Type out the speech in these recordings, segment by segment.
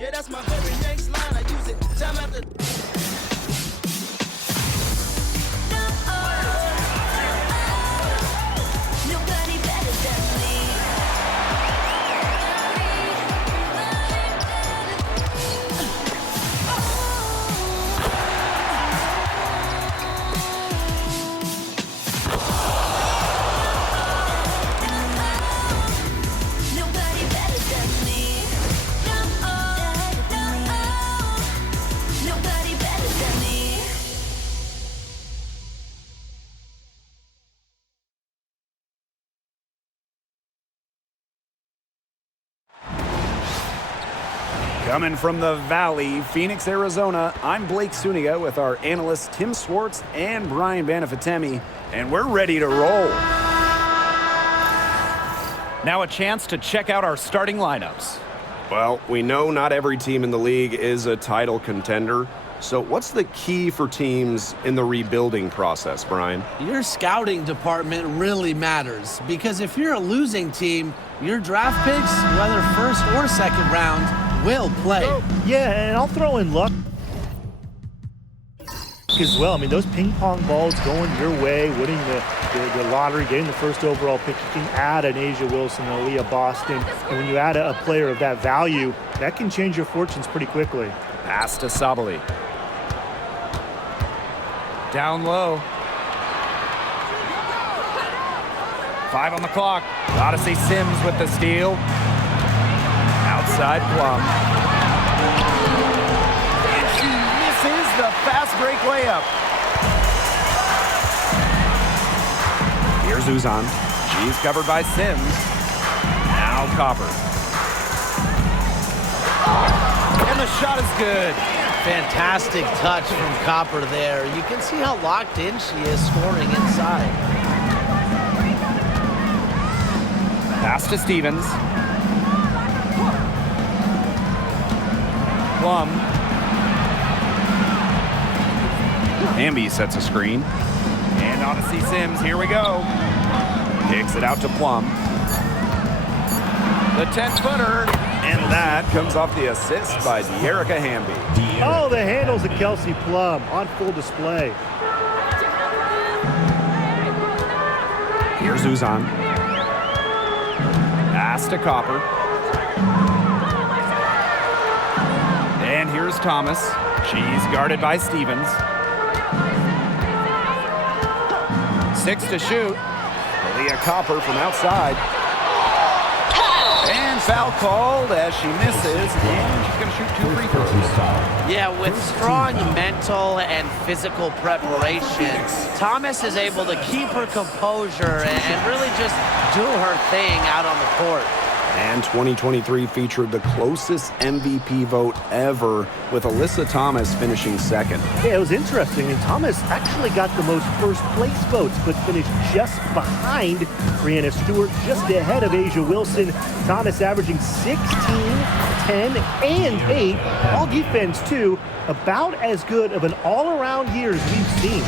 Yeah, that's my favorite Yanks line. I use it time after. Nobody better than me. Nobody better than me. Nobody better than me. Coming from the Valley, Phoenix, Arizona, I'm Blake Suniga with our analysts Tim Swartz and Brian Banafitemi, and we're ready to roll. Now a chance to check out our starting lineups. Well, we know not every team in the league is a title contender, so what's the key for teams in the rebuilding process, Brian? Your scouting department really matters, because if you're a losing team, your draft picks, whether first or second round, will play. Yeah, and I'll throw in luck as well. I mean, those ping pong balls going your way, winning the lottery, getting the first overall pick, you can add an Asia Wilson, an Aaliyah Boston, and when you add a player of that value, that can change your fortunes pretty quickly. Pass to Sabali. Down low. 5 on the clock. Odyssey Sims with the steal. Outside Plum. And she misses the fast break layup. Here's Uzan. She's covered by Sims. Now Copper. And the shot is good. Fantastic touch from Copper there. You can see how locked in she is scoring inside. Pass to Stevens. Plum. Hamby sets a screen. And Odyssey Sims, here we go. Kicks it out to Plum. The 10-footer. And that comes off the assist by De'Erica Hamby. Oh, the handles of Kelsey Plum on full display. Here's Uzan. Pass to Copper. And here's Thomas. She's guarded by Stevens. 6 to shoot. Leah Copper from outside. And foul called as she misses. And she's going to shoot 2 free throws. Yeah, with strong mental and physical preparation, Thomas is able to keep her composure and really just do her thing out on the court. And 2023 featured the closest MVP vote ever, with Alyssa Thomas finishing second. Yeah, it was interesting. And Thomas actually got the most first place votes, but finished just behind Brianna Stewart, just ahead of Asia Wilson. Thomas averaging 16, 10, and 8. All defense, too. About as good of an all-around year as we've seen.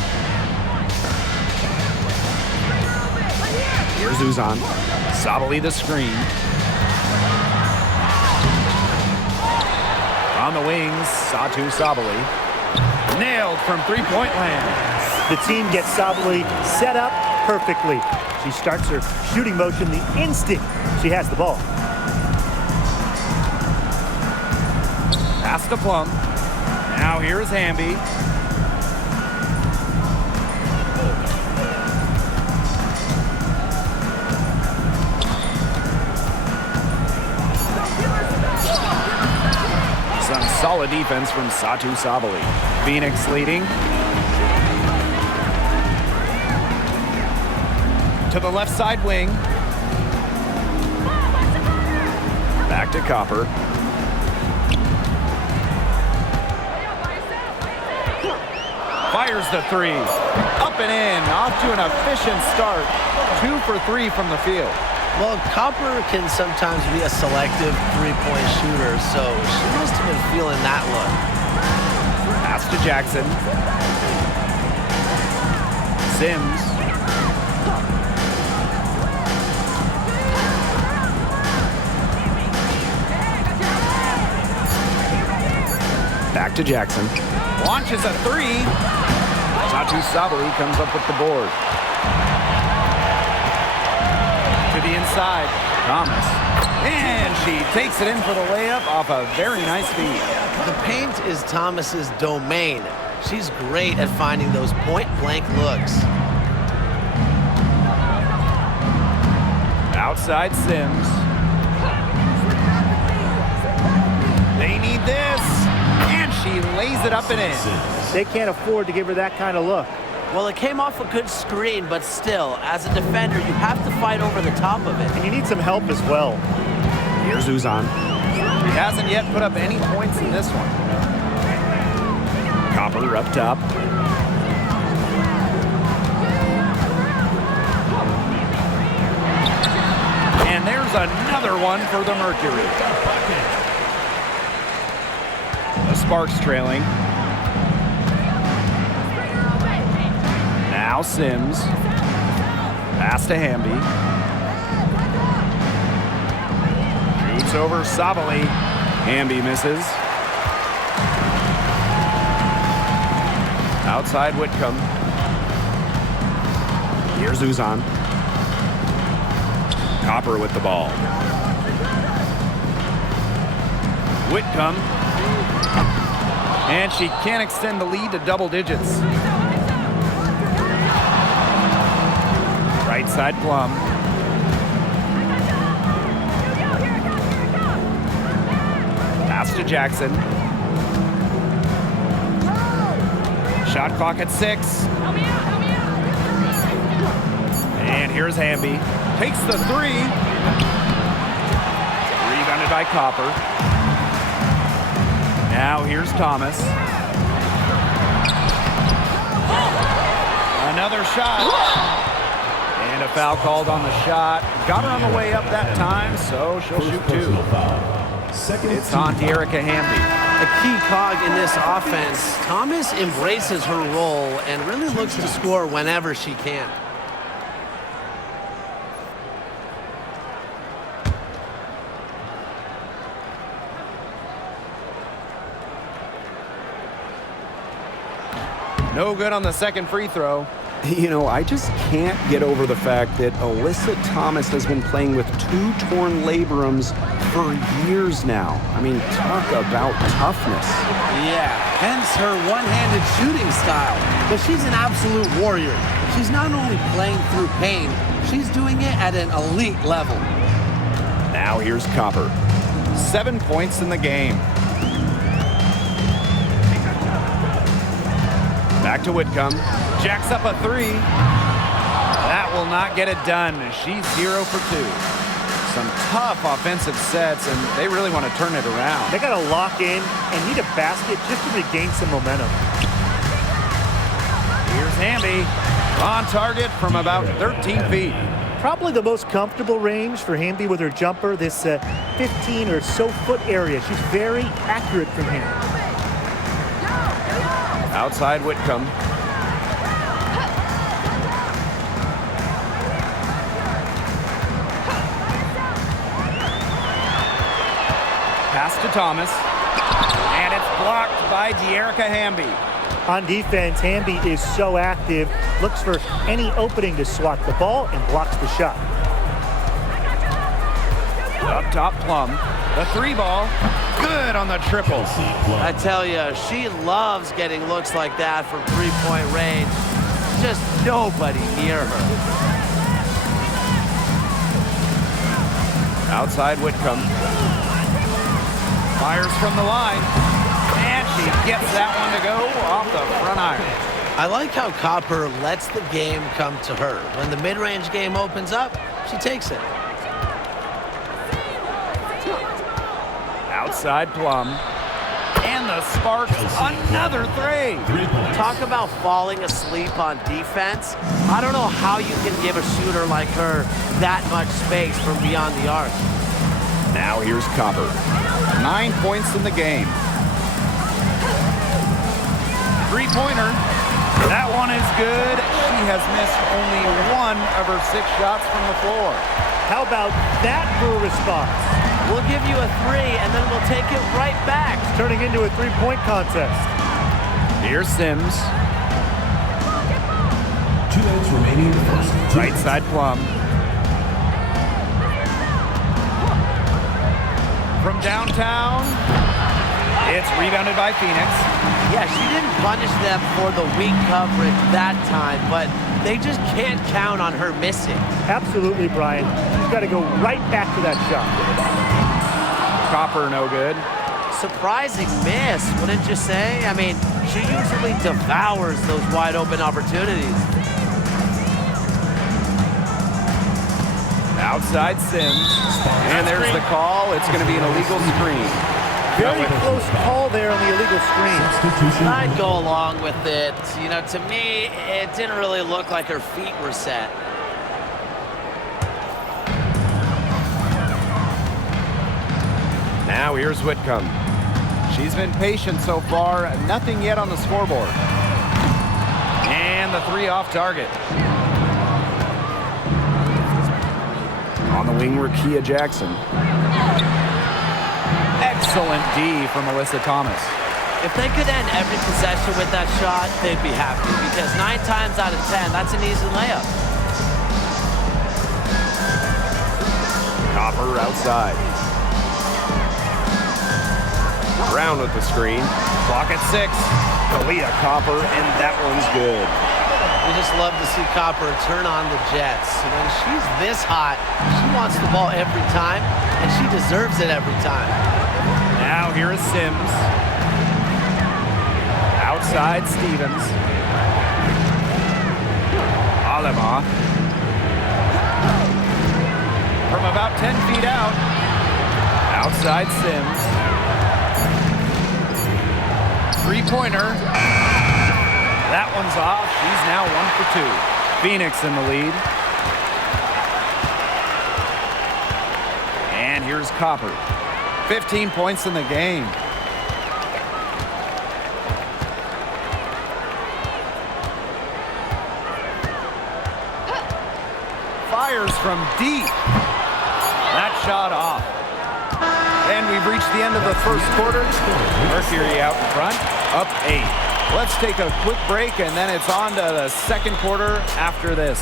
Here's Uzan. Sabali the screen. On the wings, Satu Sabali. Nailed from three-point land. The team gets Sabali set up perfectly. She starts her shooting motion the instant she has the ball. Pass to Plum. Now here's Hamby. Some solid defense from Satu Sabali. Phoenix leading. To the left side wing. Back to Copper. Fires the 3. Up and in. Off to an efficient start. 2 for 3 from the field. Well, Copper can sometimes be a selective three-point shooter, so she must have been feeling that look. Pass to Jackson. Sims. Back to Jackson. Launches a three. Satu Sabali comes up with the board. To the inside. Thomas. And she takes it in for the layup off a very nice feed. The paint is Thomas's domain. She's great at finding those point-blank looks. Outside Sims. They need this. And she lays it up and in. They can't afford to give her that kind of look. Well, it came off a good screen, but still, as a defender, you have to fight over the top of it. And you need some help as well. Here's Uzan. He hasn't yet put up any points in this one. Copper up top. And there's another one for the Mercury. The Sparks trailing. Now Sims. Pass to Hamby. Shoots over Sabali. Hamby misses. Outside Whitcomb. Here's Uzan. Copper with the ball. Whitcomb. And she can't extend the lead to double digits. Right side Plum. Pass to Jackson. Shot clock at 6. And here's Hamby. Takes the three. Rebounded by Copper. Now here's Thomas. Another shot. And a foul called on the shot. Got her on the way up that time, so she'll shoot 2. It's on De'Erica Hamby. A key cog in this offense. Thomas embraces her role and really looks to score whenever she can. No good on the second free throw. You know, I just can't get over the fact that Alyssa Thomas has been playing with 2 torn labrums for years now. I mean, talk about toughness. Yeah, hence her one-handed shooting style. But she's an absolute warrior. She's not only playing through pain, she's doing it at an elite level. Now here's Copper. 7 points in the game. Back to Whitcomb. Jacks up a 3. That will not get it done. She's 0 for 2. Some tough offensive sets, and they really want to turn it around. They got to lock in and need a basket just to regain some momentum. Here's Hamby. On target from about 13 feet. Probably the most comfortable range for Hamby with her jumper, this 15 or so foot area. She's very accurate from here. Outside Whitcomb. Pass to Thomas. And it's blocked by De'Erica Hamby. On defense, Hamby is so active, looks for any opening to swat the ball and blocks the shot. Up top Plum. The 3 ball. Good on the triple. I tell you, she loves getting looks like that from three-point range. Just nobody near her. Outside Whitcomb. Fires from the line. And she gets that one to go off the front iron. I like how Copper lets the game come to her. When the mid-range game opens up, she takes it. Outside Plum. And the Sparks, another 3. Talk about falling asleep on defense. I don't know how you can give a shooter like her that much space from beyond the arc. Now here's Copper. 9 points in the game. 3-pointer. That one is good. She has missed only 1 of her 6 shots from the floor. How about that for a response? We'll give you a 3, and then we'll take it right back. It's turning into a three-point contest. Here's Sims. 2 minutes remaining in the first. Right side Plum. From downtown, it's rebounded by Phoenix. Yeah, she didn't punish them for the weak coverage that time, but they just can't count on her missing. Absolutely, Brian. She's got to go right back to that shot. Copper no good. Surprising miss, wouldn't you say? I mean, she usually devours those wide open opportunities. Outside Sims. And there's the call. It's going to be an illegal screen. Very close call there on the illegal screen. Substitution. I'd go along with it. You know, to me, it didn't really look like her feet were set. Now here's Whitcomb. She's been patient so far. Nothing yet on the scoreboard. And the 3 off target. On the wing, Rakia Jackson. Excellent D from Alyssa Thomas. If they could end every possession with that shot, they'd be happy because 9 times out of 10, that's an easy layup. Copper outside. Brown with the screen. Clock at 6. Kalia Copper, and that one's good. We just love to see Copper turn on the Jets. When she's this hot, she wants the ball every time, and she deserves it every time. Now here is Sims. Outside Stevens. Alema. From about 10 feet out. Outside Sims. 3-pointer. That one's off. She's now 1 for 2. Phoenix in the lead. And here's Copper. 15 points in the game. Fires from deep. That shot off. And we've reached the end of the first quarter. Mercury out in front, up 8. Let's take a quick break, and then it's on to the second quarter after this.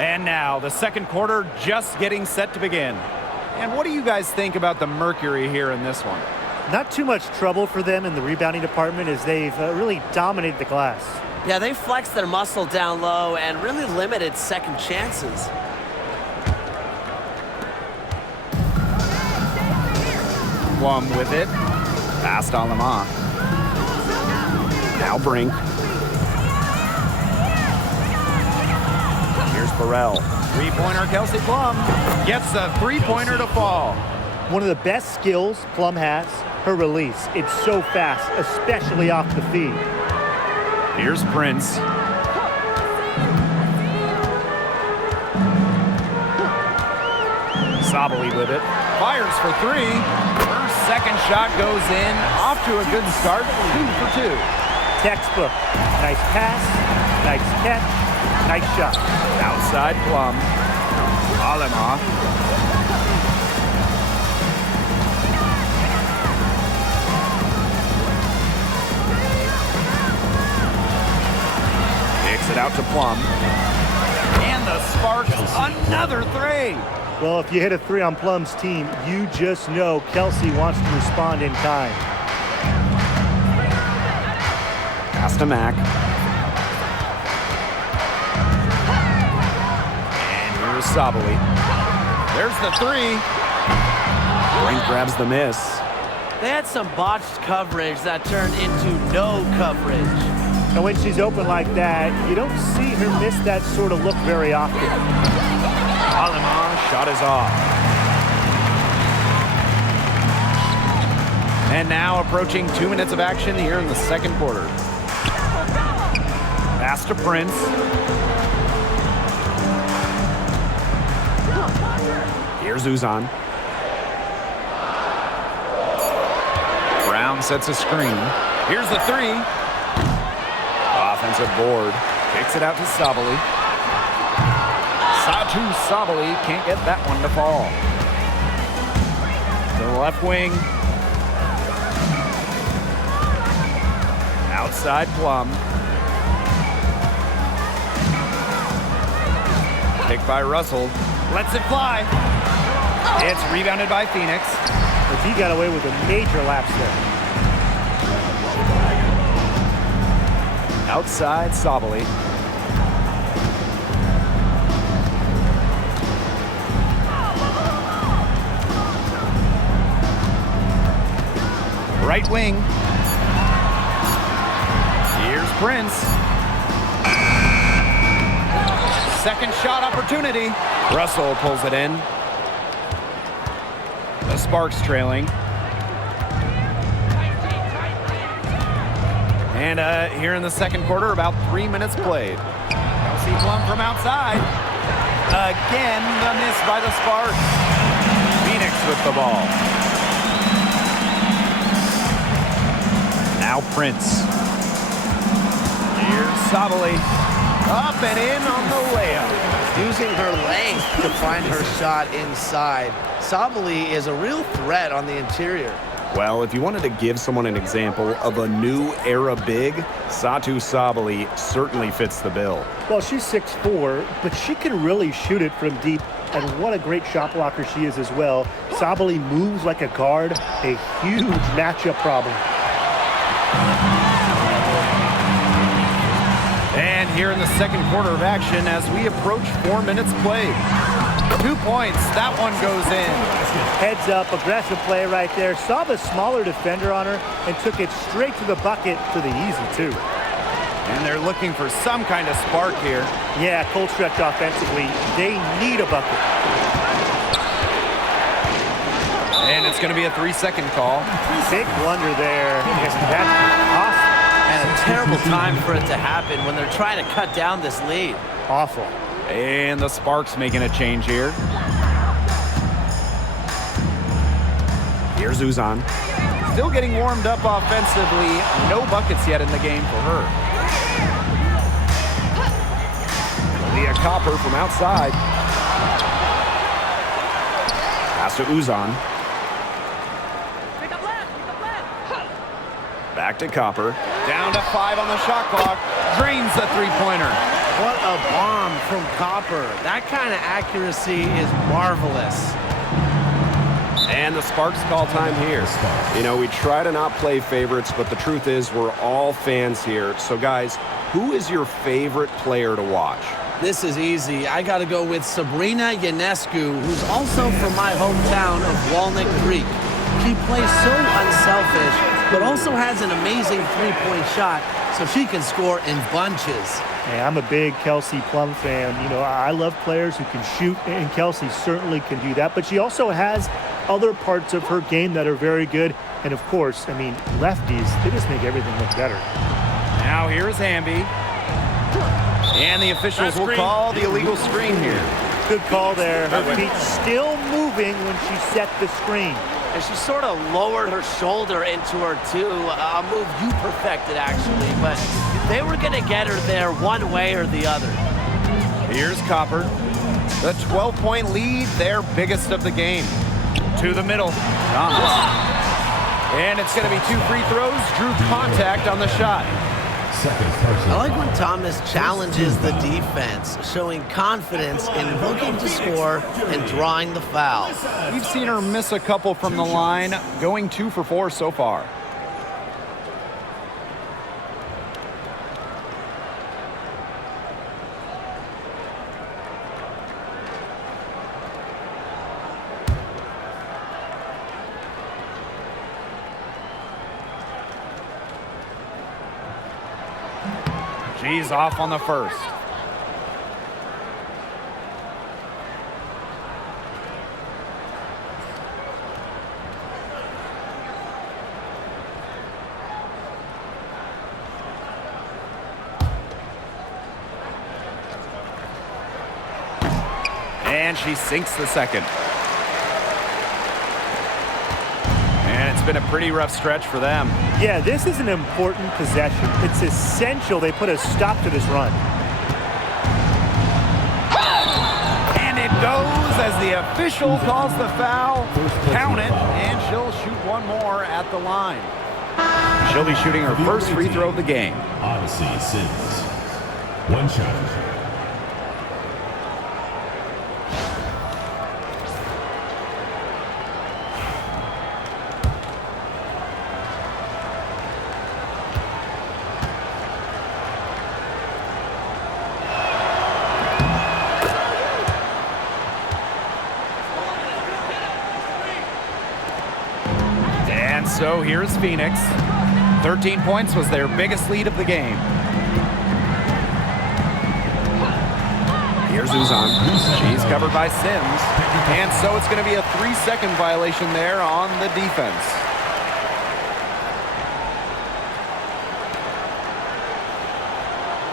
And now, the second quarter just getting set to begin. And what do you guys think about the Mercury here in this one? Not too much trouble for them in the rebounding department as they've really dominated the glass. Yeah, they flexed their muscle down low and really limited second chances. Plum with it. Past Alema. Now Brink. Here's Burrell. 3-pointer Kelsey Plum gets a 3-pointer to fall. One of the best skills Plum has, her release. It's so fast, especially off the feed. Here's Prince. Sabali with it. Fires for 3. Her second shot goes in. Off to a good start. 2 for 2. Textbook. Nice pass, nice catch, nice shot. Outside Plum. Alema. Kicks it out to Plum. And the Sparks, another 3. Well, if you hit a 3 on Plum's team, you just know Kelsey wants to respond in kind. Pass to Mack. And here's Sabali. There's the 3. Brink grabs the miss. They had some botched coverage that turned into no coverage. And when she's open like that, you don't see her miss that sort of look very often. Alema, shot is off. And now approaching 2 minutes of action here in the second quarter. Pass to Prince. Here's Uzan. Brown sets a screen. Here's the three. Offensive board. Kicks it out to Sabali. Satu Sabali can't get that one to fall. To the left wing. Outside Plum. Picked by Russell. Lets it fly. It's rebounded by Phoenix. But he got away with a major lapse there. Outside Sabali. Right wing. Here's Prince. Second shot opportunity. Russell pulls it in. The Sparks trailing. And here in the second quarter, about 3 minutes played. Kelsey Plum from outside. Again, the miss by the Sparks. Phoenix with the ball. Now Prince. Here's Sabali. Up and in on the layup. Using her length to find her shot inside. Sabali is a real threat on the interior. Well, if you wanted to give someone an example of a new era big, Satu Sabali certainly fits the bill. Well, she's 6'4", but she can really shoot it from deep. And what a great shot blocker she is as well. Sabali moves like a guard, a huge matchup problem. And here in the second quarter of action as we approach 4 minutes played. 2 points, that one goes in. Heads up, aggressive play right there. Saw the smaller defender on her and took it straight to the bucket for the easy two. And they're looking for some kind of spark here. Yeah, cold stretch offensively. They need a bucket. And it's going to be a 3-second call. Big blunder there. That's awesome. And a terrible time for it to happen when they're trying to cut down this lead. Awful. And the Sparks making a change here. Here's Uzan. Still getting warmed up offensively. No buckets yet in the game for her. Leah Copper from outside. Pass to Uzan. Back to Copper. Down to 5 on the shot clock. Drains the three-pointer. What a bomb from Copper. That kind of accuracy is marvelous. And the Sparks call time here. You know, we try to not play favorites, but the truth is we're all fans here. So, guys, who is your favorite player to watch? This is easy. I got to go with Sabrina Ionescu, who's also from my hometown of Walnut Creek. She plays so unselfish, but also has an amazing three-point shot, so she can score in bunches. Hey, I'm a big Kelsey Plum fan. You know, I love players who can shoot, and Kelsey certainly can do that. But she also has other parts of her game that are very good. And, of course, I mean, lefties, they just make everything look better. Now here's Hamby. And the officials will call the illegal screen here. Good call there. Her feet still moving when she set the screen. And she sort of lowered her shoulder into her, too. A move you perfected, actually. But they were going to get her there one way or the other. Here's Copper. The 12-point lead, their biggest of the game. To the middle. Thomas. And it's going to be 2 free throws. Drew contact on the shot. I like when Thomas challenges the defense, showing confidence in looking to score and drawing the foul. We've seen her miss a couple from the line, going 2 for 4 so far. She's off on the first. And she sinks the second. been a pretty rough stretch for them. Yeah, this is an important possession. It's essential they put a stop to this run. And it goes as the official calls the foul. Count it, and she'll shoot one more at the line. She'll be shooting her first free throw of the game. Odyssey Sims. One shot. And so here's Phoenix. 13 points was their biggest lead of the game. Here's Uzan. She's covered by Sims. And so it's going to be a 3-second violation there on the defense.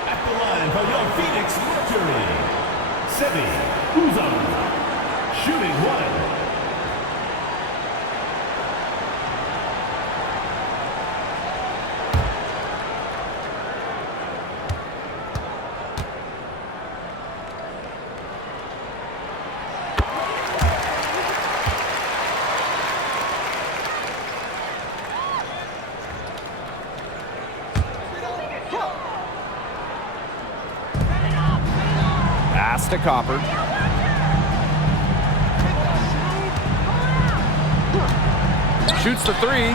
At the line for your Phoenix Mercury, Sebi Uzan. Shooting one. Pass to Copper. Shoots the three.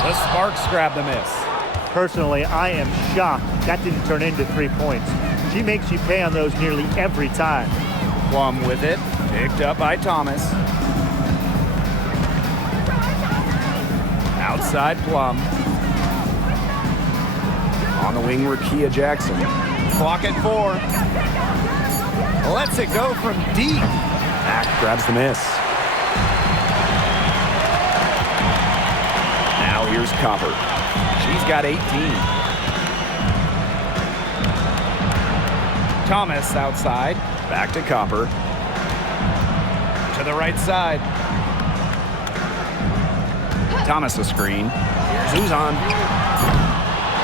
The Sparks grab the miss. Personally, I am shocked that didn't turn into 3 points. She makes you pay on those nearly every time. Plum with it. Picked up by Thomas. Outside Plum. On the wing, Rakia Jackson. Clock at 4. Lets it go from deep. Mack grabs the miss. Now here's Copper. She's got 18. Thomas outside. Back to Copper. To the right side. Thomas a screen. Here's Uzan.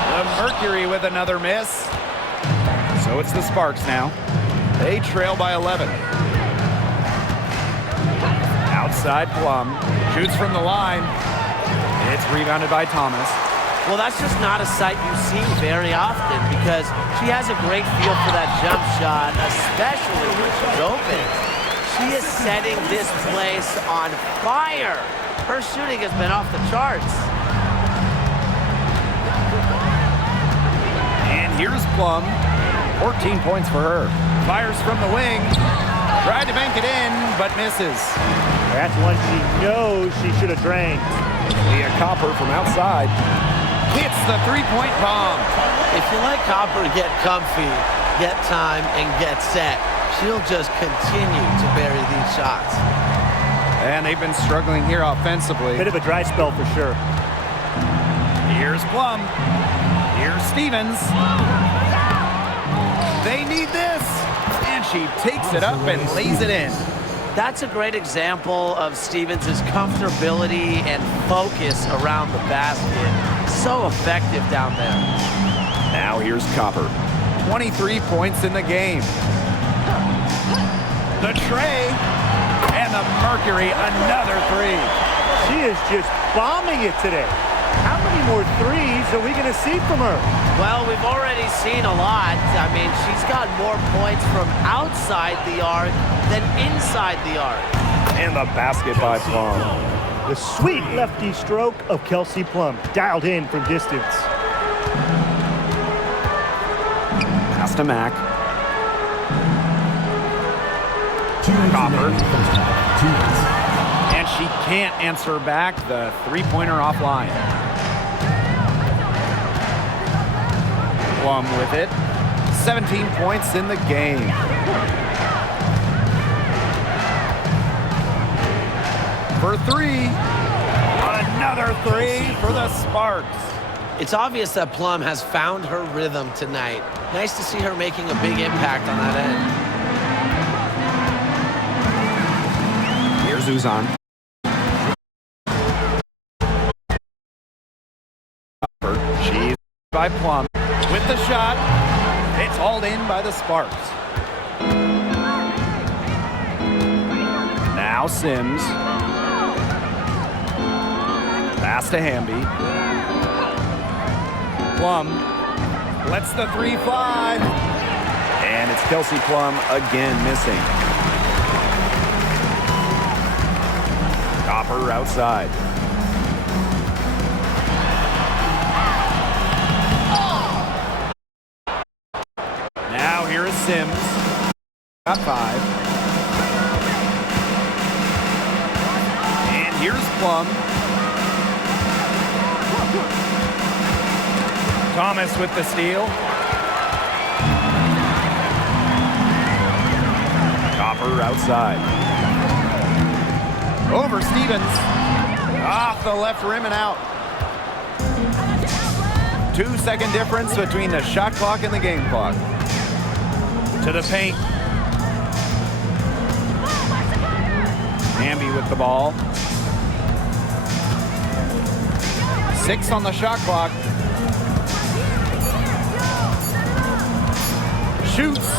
The Mercury with another miss. So it's the Sparks now. They trail by 11. Outside Plum. Shoots from the line. It's rebounded by Thomas. Well, that's just not a sight you see very often because she has a great feel for that jump shot, especially when she's open. She is setting this place on fire. Her shooting has been off the charts. And here's Plum. 14 points for her. Fires from the wing. Tried to bank it in, but misses. That's one she knows she should have drained. Leah Copper from outside. Hits the three-point bomb. If you let Copper get comfy, get time, and get set, she'll just continue to bury these shots. And they've been struggling here offensively. Bit of a dry spell for sure. Here's Plum. Here's Stevens. They need this. And she takes it up and lays it in. That's a great example of Stevens' comfortability and focus around the basket. So effective down there. Now here's Copper. 23 points in the game. The tray. And the Mercury, another three. She is just bombing it today. How many more threes are we going to see from her? Well, we've already seen a lot. I mean, she's got more points from outside the arc than inside the arc. And the basket by Plum. The sweet lefty stroke of Kelsey Plum, dialed in from distance. Pass to Mack. Copper. And she can't answer back the three-pointer offline. Plum with it. 17 points in the game. For three. Another three for the Sparks. It's obvious that Plum has found her rhythm tonight. Nice to see her making a big impact on that end. Here's Uzan. by Plum with the shot. It's hauled in by the Sparks. Now Sims. Pass to Hamby. Plum lets the three fly. And it's Kelsey Plum again missing. Copper outside. Now here is Sims. Got 5. And here's Plum. Thomas with the steal. Copper outside. Over Stevens. Off the left rim and out. 2-second difference between the shot clock and the game clock. To the paint. Hamby with the ball. 6 on the shot clock. Shoots.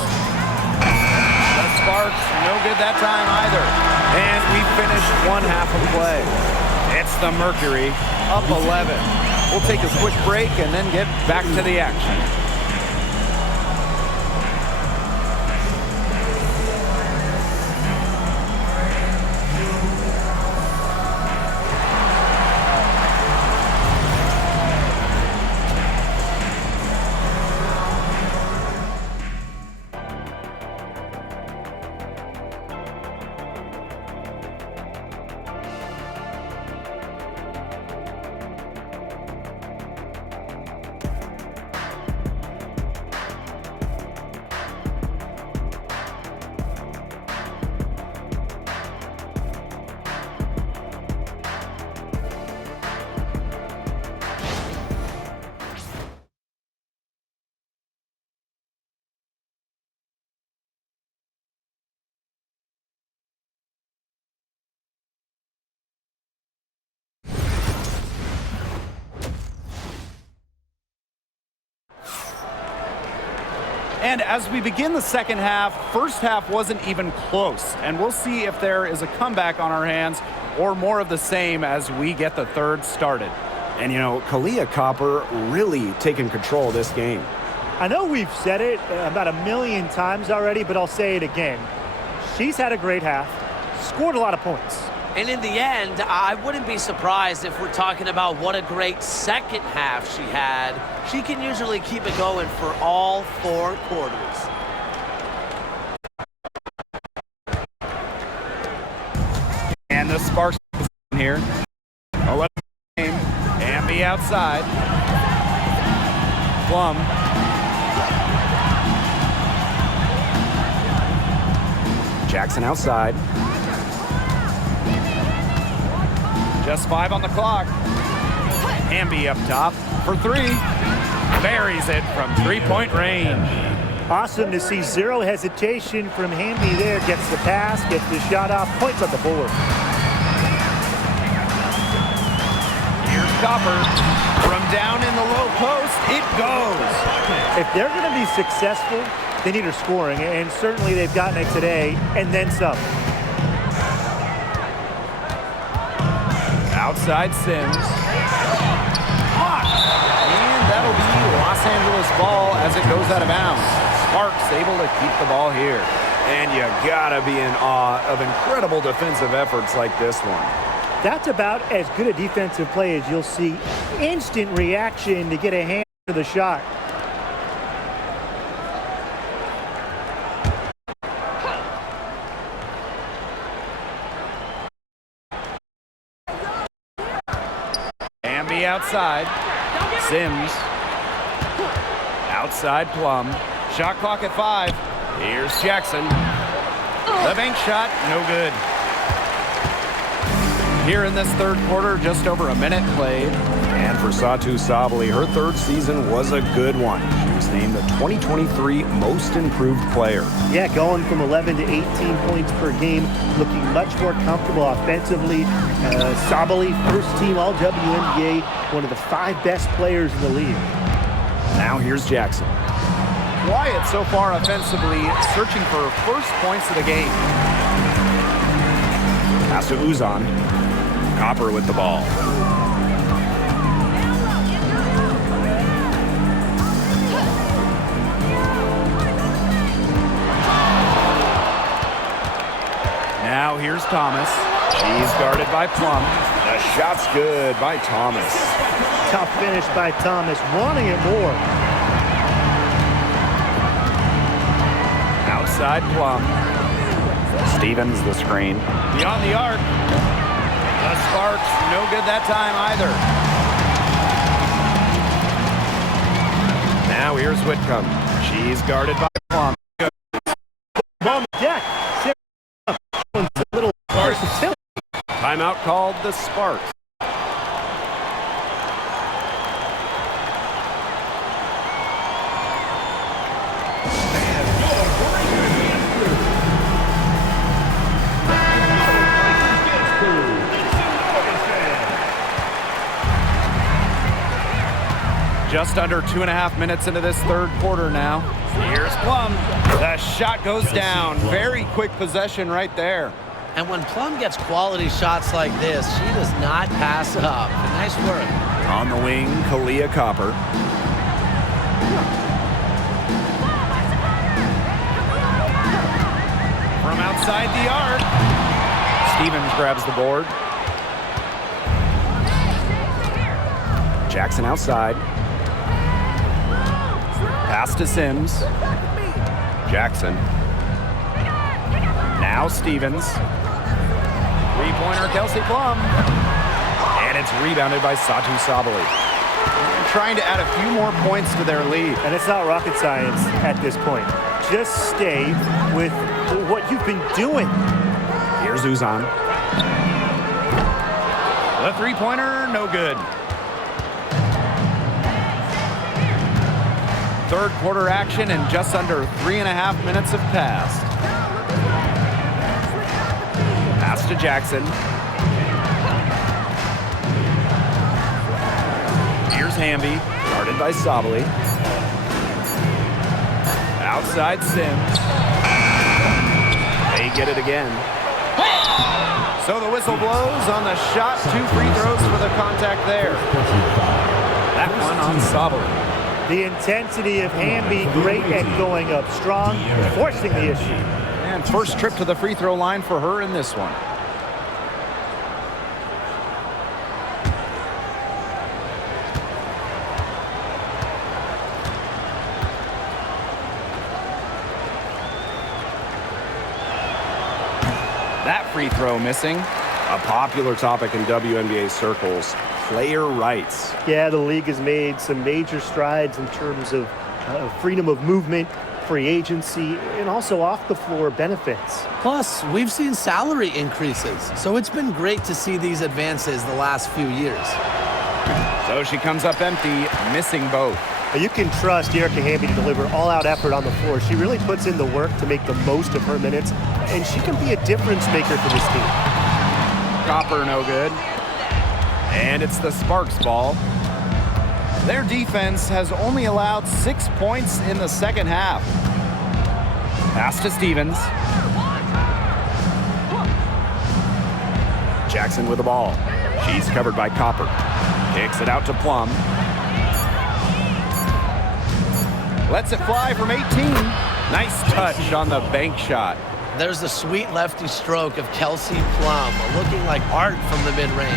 The Sparks, no good that time either. And we finished one half of play. It's the Mercury, up 11. We'll take a quick break and then get back to the action. And as we begin the second half, first half wasn't even close. And we'll see if there is a comeback on our hands or more of the same as we get the third started. And, you know, Kalia Copper really taking control of this game. I know we've said it about 1,000,000 times already, but I'll say it again. She's had a great half, scored a lot of points. And in the end, I wouldn't be surprised if we're talking about what a great second half she had. She can usually keep it going for all 4 quarters. And the Sparks here. 11 game. Hamby outside. Plum. Jackson outside. Just 5 on the clock. Hamby up top for 3. Buries it from 3-point range. Awesome to see, 0 hesitation from Hamby there. Gets the pass, gets the shot off, points on the board. Here's Copper. From down in the low post, it goes. If they're going to be successful, they need her scoring, and certainly they've gotten it today, and then some. Outside Sims. Blocked. And that'll be Los Angeles ball as it goes out of bounds. Sparks able to keep the ball here. And you gotta be in awe of incredible defensive efforts like this one. That's about as good a defensive play as you'll see. Instant reaction to get a hand to the shot. Hamby outside. Sims. Outside Plum. Shot clock at 5. Here's Jackson. The bank shot, no good. Here in this third quarter, just over a minute played. And for Satu Sabali, her third season was a good one. She was named the 2023 Most Improved Player. Yeah, going from 11 to 18 points per game, looking much more comfortable offensively. Sabali, first team all WNBA, one of the 5 best players in the league. Now here's Jackson. Quiet so far offensively, searching for first points of the game. Pass to Uzan. Copper with the ball. Now here's Thomas. She's guarded by Plum. The shot's good by Thomas. Tough finish by Thomas, wanting it more. Outside Plum. Stevens the screen. Beyond the arc. The Sparks, no good that time either. Now here's Whitcomb. She's guarded by Plum. On deck. A little versatility. Timeout called the Sparks. Just under 2.5 minutes into this third quarter now. Here's Plum. The shot goes down. Very quick possession right there. And when Plum gets quality shots like this, she does not pass up. Nice work. On the wing, Kalia Copper. From outside the arc. Stevens grabs the board. Jackson outside. Pass to Sims. Jackson. Now Stevens. Three-pointer Kelsey Plum. And it's rebounded by Satu Sabali. Trying to add a few more points to their lead. And it's not rocket science at this point. Just stay with what you've been doing. Here's Uzan. The three-pointer, no good. Third quarter action and just under 3.5 minutes have passed. Pass to Jackson. Here's Hamby, guarded by Sabali. Outside Sims. They get it again. So the whistle blows on the shot. 2 free throws for the contact there. That one on Sabali. The intensity of Hamby, great at going up strong, forcing the issue. And first trip to the free throw line for her in this one. That free throw missing. A popular topic in WNBA circles, player rights. Yeah, the league has made some major strides in terms of freedom of movement, free agency, and also off-the-floor benefits. Plus, we've seen salary increases, so it's been great to see these advances the last few years. So she comes up empty, missing both. You can trust Erica Hamby to deliver all-out effort on the floor. She really puts in the work to make the most of her minutes, and she can be a difference maker for this team. Copper, no good. And it's the Sparks ball. Their defense has only allowed 6 points in the second half. Pass to Stevens. Jackson with the ball. She's covered by Copper. Kicks it out to Plum. Lets it fly from 18. Nice touch on the bank shot. There's the sweet lefty stroke of Kelsey Plum, looking like art from the mid-range.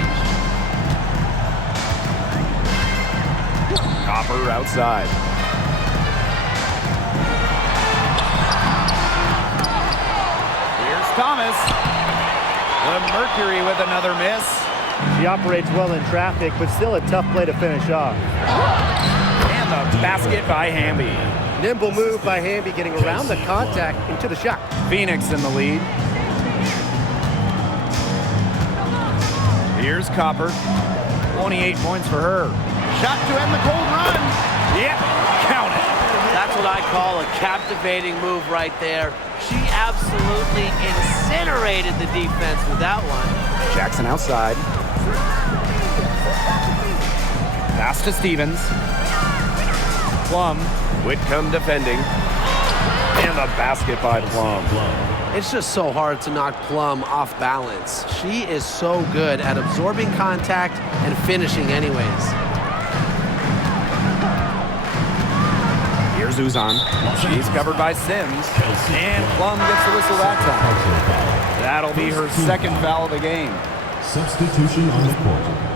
Copper outside. Here's Thomas. The Mercury with another miss. She operates well in traffic, but still a tough play to finish off. And the basket by Hamby. Nimble move by Hamby, getting around the contact into the shot. Phoenix in the lead. Here's Copper. 28 points for her. Shot to end the cold run. Yep, count it. That's what I call a captivating move right there. She absolutely incinerated the defense with that one. Jackson outside. Pass to Stevens. Plum. Whitcomb defending. And the basket by Plum. It's just so hard to knock Plum off balance. She is so good at absorbing contact and finishing anyways. Here's Uzan. She's covered by Sims. And Plum gets the whistle that time. That'll be her second foul of the game. Substitution on the court.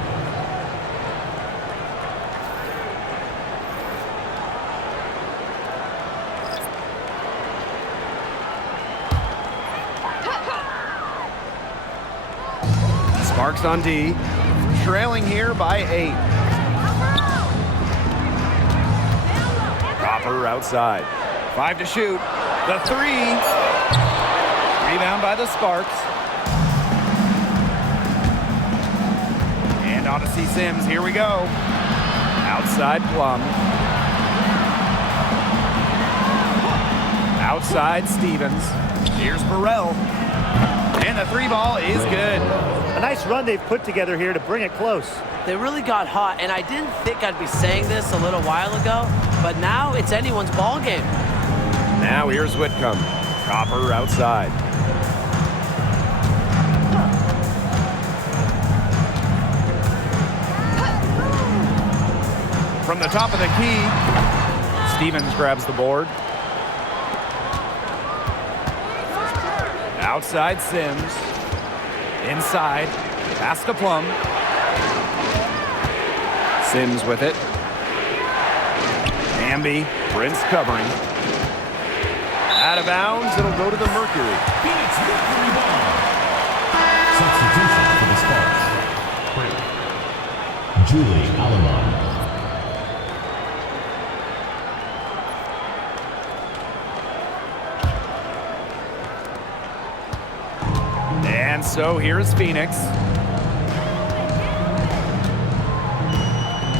Sparks on D. Trailing here by 8. Copper outside. 5 to shoot. The 3. Rebound by the Sparks. And on to see Sims. Here we go. Outside Plum. Outside Stevens. Here's Burrell. And the 3 ball is good. A nice run they've put together here to bring it close. They really got hot, and I didn't think I'd be saying this a little while ago, but now it's anyone's ball game. Now here's Whitcomb. Copper outside. From the top of the key, Stevens grabs the board. Outside Sims. Inside. Pass to Plum. Sims with it. Hamby. Prince covering. Out of bounds. It'll go to the Mercury. Phoenix Mercury ball. Substitution for the Sparks. Julie Alamon. And so here's Phoenix.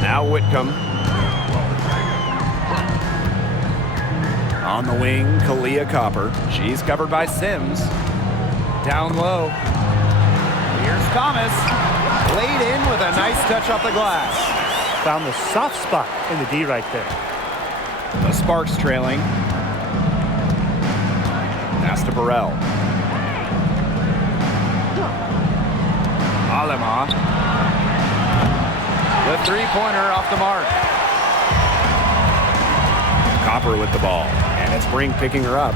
Now Whitcomb. On the wing, Kalia Copper. She's covered by Sims. Down low. Here's Thomas. Laid in with a nice touch off the glass. Found the soft spot in the D right there. The Sparks trailing. Pass to Burrell. Alema. The three-pointer off the mark. Copper with the ball. And it's Brink picking her up.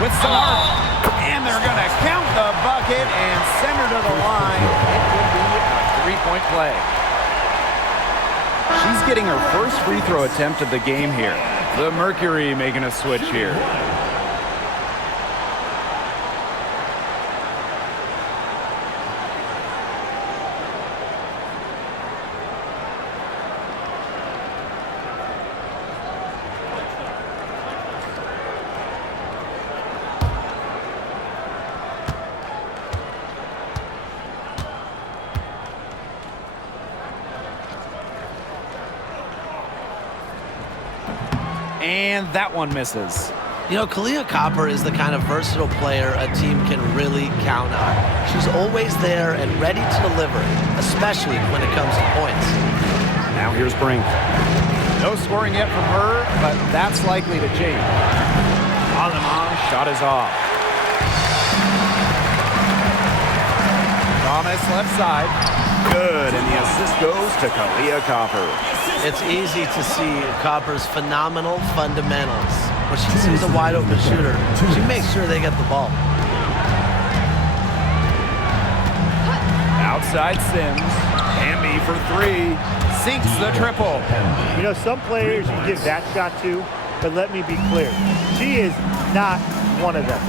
With Smart. And they're going to count the bucket and send her to the line. It would be a three-point play. She's getting her first free throw attempt of the game here. The Mercury making a switch here. And that one misses. You know, Kalia Copper is the kind of versatile player a team can really count on. She's always there and ready to deliver, especially when it comes to points. Now here's Brink. No scoring yet from her, but that's likely to change. Alema shot is off. Thomas left side. Good, and the assist goes to Kalia Copper. It's easy to see Copper's phenomenal fundamentals. When she sees a wide open shooter, she makes sure they get the ball. Outside Sims. Hamby for 3. Sinks the triple. You know, some players you give that shot to, but let me be clear. She is not one of them.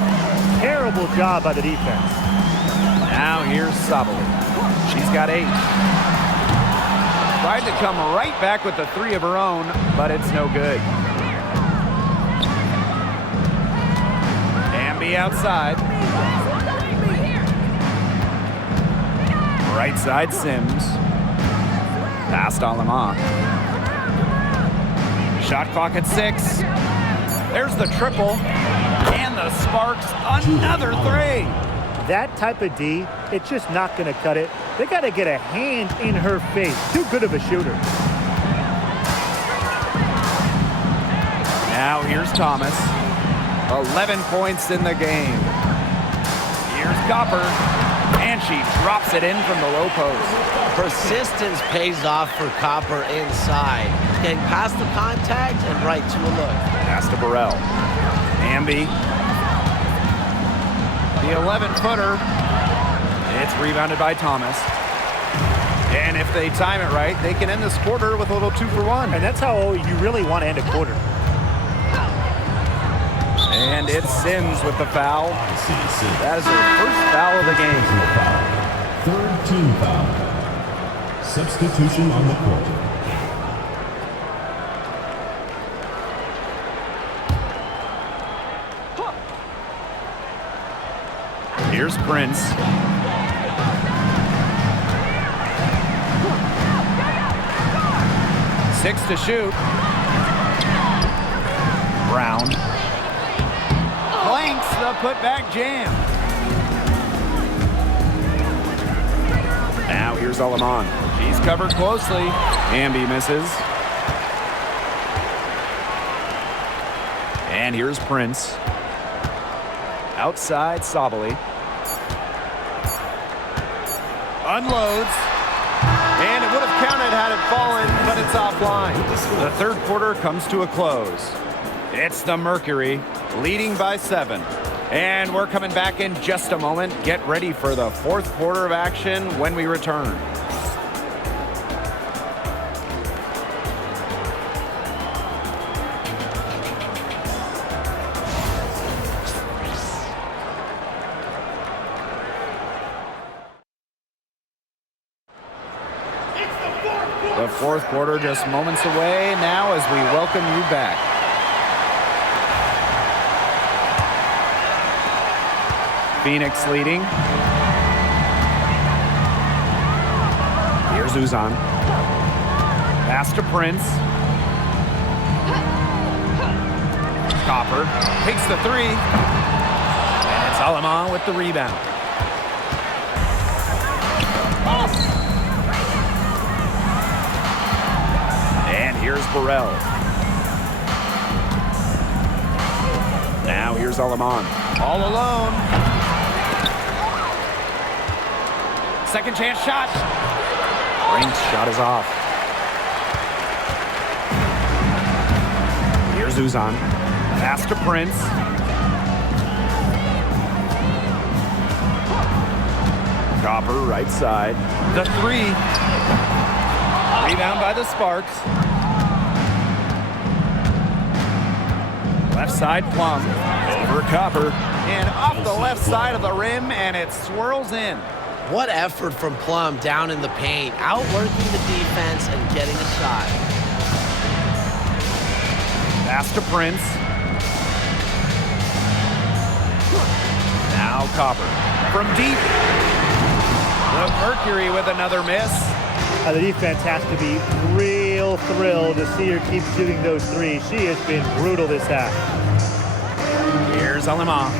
Terrible job by the defense. Now here's Sabali. She's got 8. Tried to come right back with the 3 of her own, but it's no good. Hamby outside. Right side Sims. Past Alema. Shot clock at 6. There's the triple. And the Sparks, another 3. That type of D, it's just not going to cut it They got to get a hand in her face. Too good of a shooter. Now here's Thomas. 11 points in the game. Here's Copper. And she drops it in from the low post. Persistence pays off for Copper inside. Getting past the contact and right to a look. Pass to Burrell. Amby. The 11-footer. It's rebounded by Thomas. And if they time it right, they can end this quarter with a little 2-for-1. And that's how you really want to end a quarter. And it's Sims with the foul. That is her first foul of the game. Third team foul. Substitution on the court. Here's Prince. Six to shoot. Brown. Blanks the putback jam. Now here's Alaman. She's covered closely. Amby misses. And here's Prince. Outside Sabali. Unloads. And it would have counted had it fallen, but it's offline. The third quarter comes to a close. It's the Mercury leading by 7. And we're coming back in just a moment. Get ready for the fourth quarter of action when we return. The fourth quarter just moments away now as we welcome you back. Phoenix leading. Here's Uzan. Pass to Prince. Copper takes the 3. And it's Alaman with the rebound. And here's Burrell. Now here's Alaman. All alone. Second chance shot. Brink's shot is off. Here's Uzan. Pass to Prince. Copper right side. The 3. Rebound by the Sparks. Left side Plum. Over Copper. And off the left side of the rim, and it swirls in. What effort from Plum down in the paint, outworking the defense and getting a shot. Pass to Prince. Now Copper from deep. The Mercury with another miss. The defense has to be real thrilled to see her keep shooting those 3s. She has been brutal this half. Here's Alaman.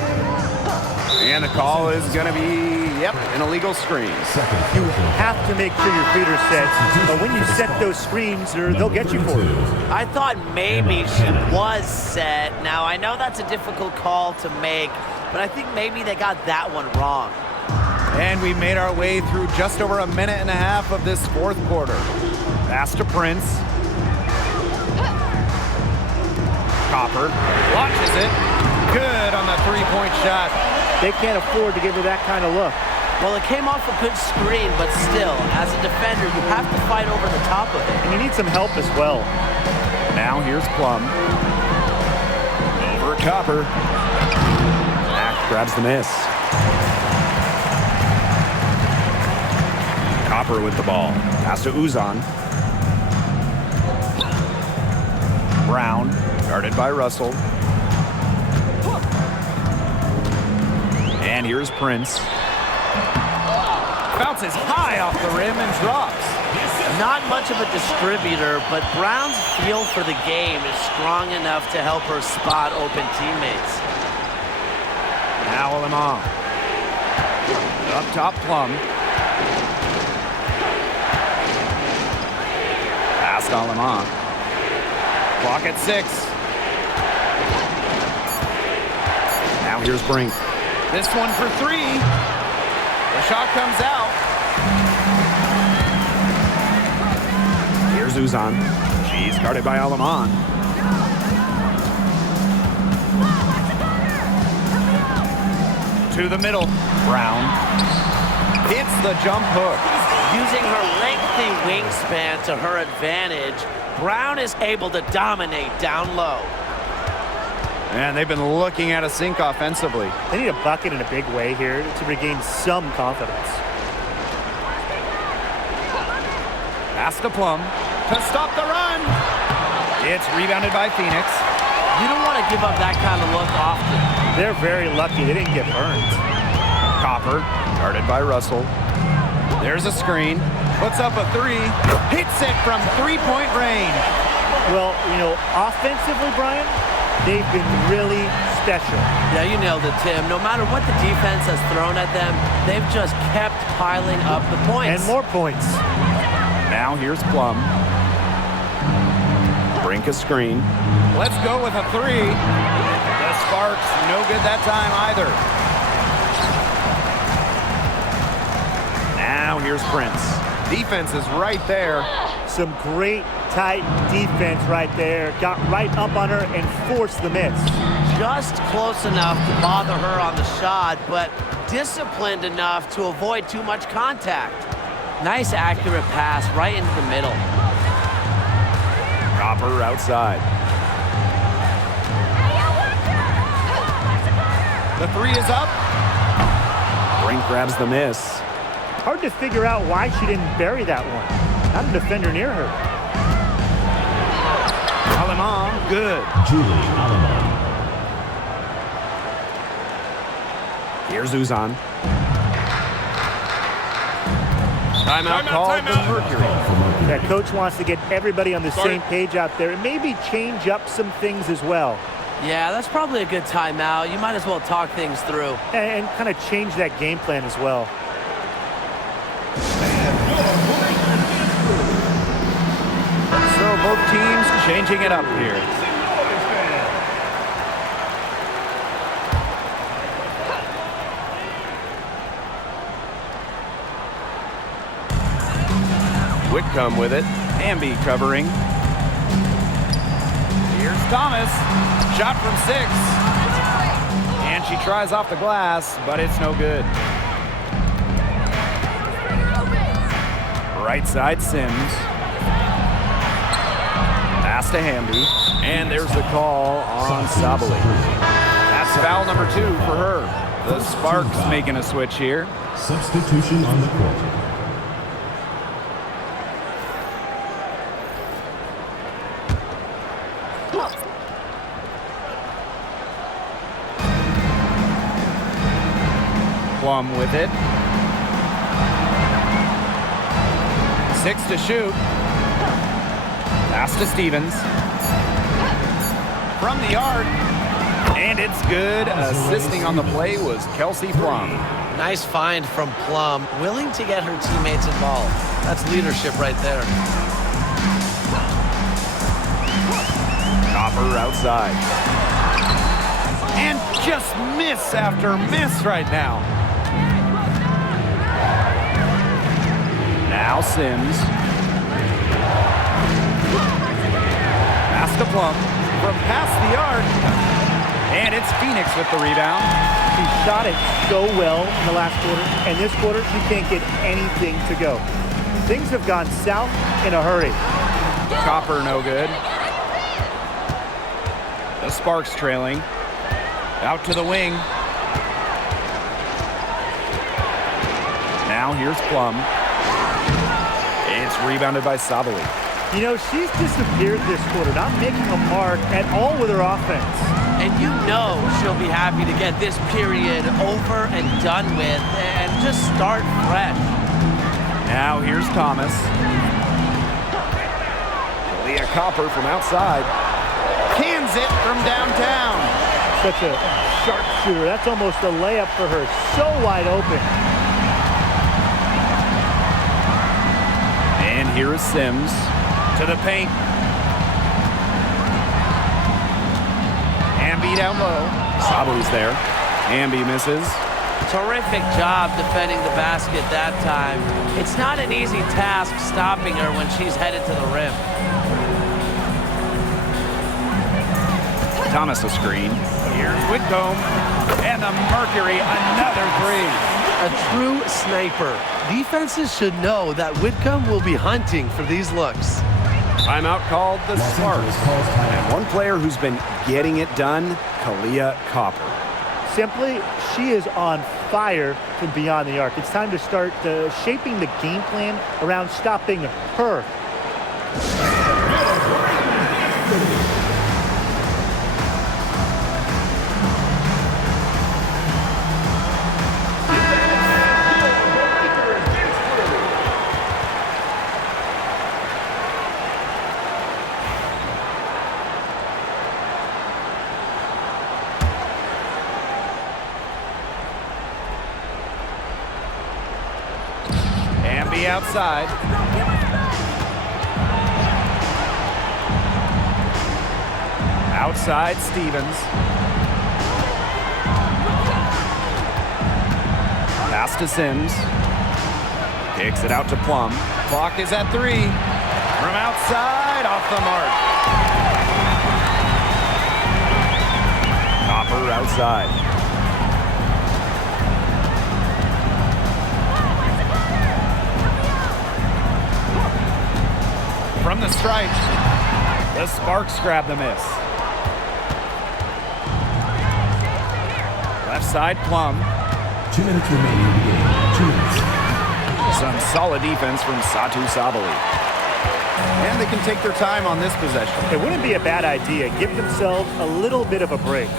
And the call is going to be, an illegal screen. You have to make sure your feet are set, but when you set those screens, they'll get you for it. I thought maybe she was set. Now, I know that's a difficult call to make, but I think maybe they got that one wrong. And we made our way through just over a minute and a half of this fourth quarter. Pass to Prince. Copper launches it. Good on the 3-point shot. They can't afford to give her that kind of look. Well, it came off a good screen, but still, as a defender, you have to fight over the top of it. And you need some help as well. Now here's Plum. Over Copper. Mack grabs the miss. Copper with the ball. Pass to Uzan. Brown, guarded by Russell. And here's Prince. Bounces high off the rim and drops. Not much of a distributor, but Brown's feel for the game is strong enough to help her spot open teammates. Now Alaman. Up top Plum. Past Alema. Clock at 6. Now here's Brink. This one for 3. The shot comes out. Here's Uzan. She's guarded by Aleman. To the middle. Brown hits the jump hook. Using her lengthy wingspan to her advantage, Brown is able to dominate down low. And they've been looking at a sink offensively. They need a bucket in a big way here to regain some confidence. Pass to Plum to stop the run. It's rebounded by Phoenix. You don't want to give up that kind of look often. They're very lucky they didn't get burned. Copper, guarded by Russell. There's a screen. Puts up a 3. Hits it from 3-point range. Well, you know, offensively, Brian, they've been really special. Yeah, you nailed it, Tim. No matter what the defense has thrown at them, they've just kept piling up the points. And more points. Now here's Plum. Brink a screen. Let's go with a 3. The Sparks, no good that time either. Now here's Prince. Defense is right there. Some great tight defense right there. Got right up on her and forced the miss. Just close enough to bother her on the shot, but disciplined enough to avoid too much contact. Nice accurate pass right into the middle. Copper outside. The 3 is up. Brink grabs the miss. Hard to figure out why she didn't bury that one. Not a defender near her. Alema, good. Julie Alema. Here's Uzan. Timeout called the Mercury. That coach wants to get everybody on the same page out there and maybe change up some things as well. Yeah, that's probably a good timeout. You might as well talk things through. And kind of change that game plan as well. So both teams changing it up here. Whitcomb with it. Amby covering. Here's Thomas. Shot from 6. And she tries off the glass, but it's no good. Right side Sims. Pass to Hamby. And there's the call on Sabali. That's foul number 2 for her. The Sparks making a switch here. Substitution on the court. Plum with it. 6 to shoot. Pass to Stevens. From the arc. And it's good. Assisting on the play was Kelsey Plum. Nice find from Plum, willing to get her teammates involved. That's leadership right there. Copper outside. And just miss after miss right now. Now Sims. Pass to Plum from past the arc. And it's Phoenix with the rebound. She shot it so well in the last quarter, and this quarter she can't get anything to go. Things have gone south in a hurry. Copper no good. The Sparks trailing. Out to the wing. Now here's Plum. It's rebounded by Sabali. You know, she's disappeared this quarter, not making a mark at all with her offense. And you know she'll be happy to get this period over and done with and just start fresh. Now here's Thomas. Leah Copper from outside. Cans it from downtown. Such a sharpshooter. That's almost a layup for her. So wide open. And here is Sims. To the paint. Hamby down low. Sabu's there. Hamby misses. Terrific job defending the basket that time. It's not an easy task stopping her when she's headed to the rim. Thomas a screen. Here's Whitcomb. And the Mercury, another three. A true sniper. Defenses should know that Whitcomb will be hunting for these looks. Timeout called the Sparks. And one player who's been getting it done, Kalia Copper. Simply, she is on fire from beyond the arc. It's time to start shaping the game plan around stopping her. Hamby outside. Outside Stevens. Pass to Sims. Kicks it out to Plum. Clock is at 3. From outside, off the mark. Copper outside. From the stripe, the Sparks grab the miss. Left side, Plum. 2 minutes remaining in the game. 2 minutes. Some solid defense from Satu Sabali. And they can take their time on this possession. It wouldn't be a bad idea. Give themselves a little bit of a break.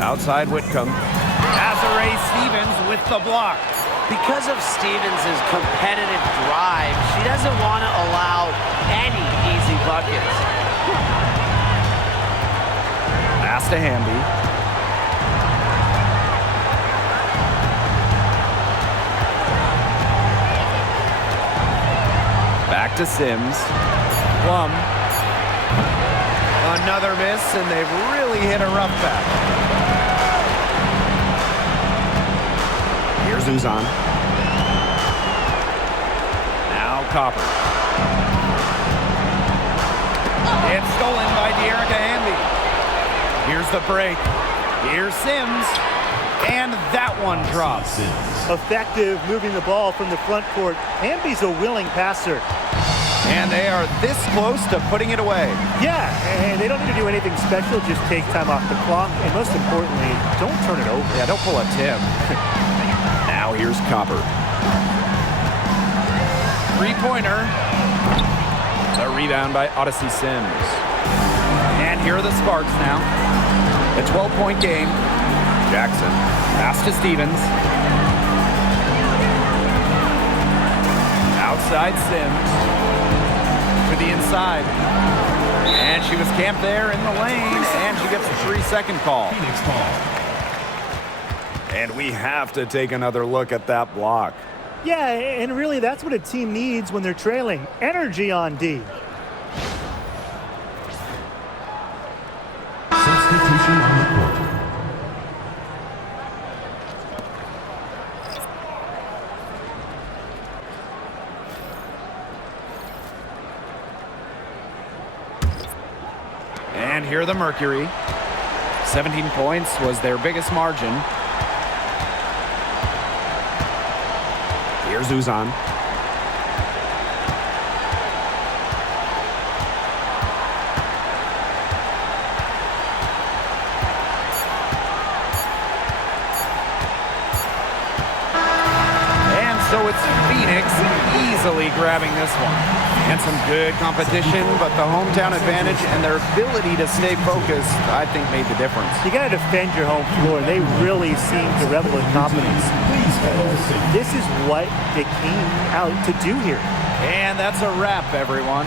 Outside Whitcomb. Azare Stevens with the block. Because of Stevens' competitive drive, she doesn't want to allow any easy buckets. Pass to Hamby. Back to Sims. Plum. Another miss, and they've really hit a rough patch. Here's Uzan. Now Copper. It's stolen by De'Erica Hamby. Here's the break. Here's Sims. And that one drops. Effective moving the ball from the front court. Hamby's a willing passer. And they are this close to putting it away. Yeah, and they don't need to do anything special. Just take time off the clock. And most importantly, don't turn it over. Yeah, don't pull a Tim. Now here's Copper. Three-pointer. The rebound by Odyssey Sims. And here are the Sparks now. A 12-point game. Jackson. Pass to Stevens. Outside Sims. To the inside. And she was camped there in the lane. And she gets a 3-second call. Phoenix ball. And we have to take another look at that block. Yeah, and really that's what a team needs when they're trailing. Energy on D. Substitution on the court. And here are the Mercury. 17 points was their biggest margin. Here's Uzan. And so it's Phoenix easily grabbing this one. And some good competition, but the hometown advantage and their ability to stay focused, I think, made the difference. You got to defend your home floor. They really seem to revel in confidence. This is what they came out to do here. And that's a wrap, everyone.